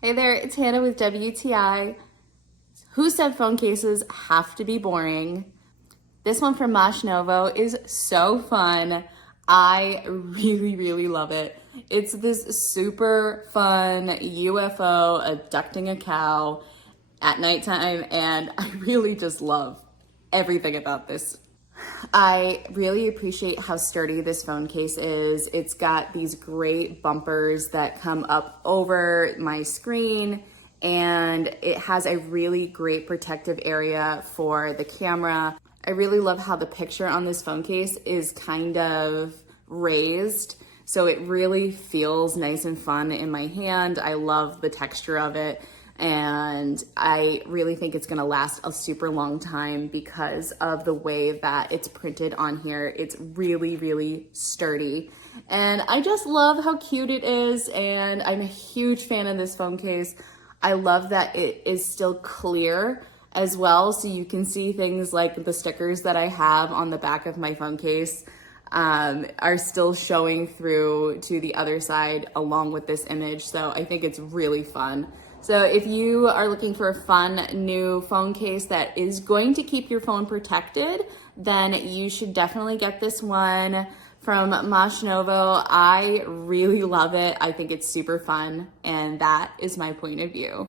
Hey there, it's Hannah with WTI. Who said phone cases have to be boring? This one from MOSNOVO is so fun. I really love it. It's this super fun UFO abducting a cow at nighttime, and I really just love everything about this. I really appreciate how sturdy this phone case is. It's got these great bumpers that come up over my screen, and it has a really great protective area for the camera. I really love how the picture on this phone case is kind of raised, so it really feels nice and fun in my hand. I love the texture of it, and I really think it's gonna last a super long time because of the way that it's printed on here. It's really sturdy, and I just love how cute it is, and I'm a huge fan of this phone case. I love that it is still clear as well, so you can see things like the stickers that I have on the back of my phone case are still showing through to the other side along with this image. So I think it's really fun. So if you are looking for a fun new phone case that is going to keep your phone protected, then you should definitely get this one from MOSNOVO. I really love it. I think it's super fun, and that is my point of view.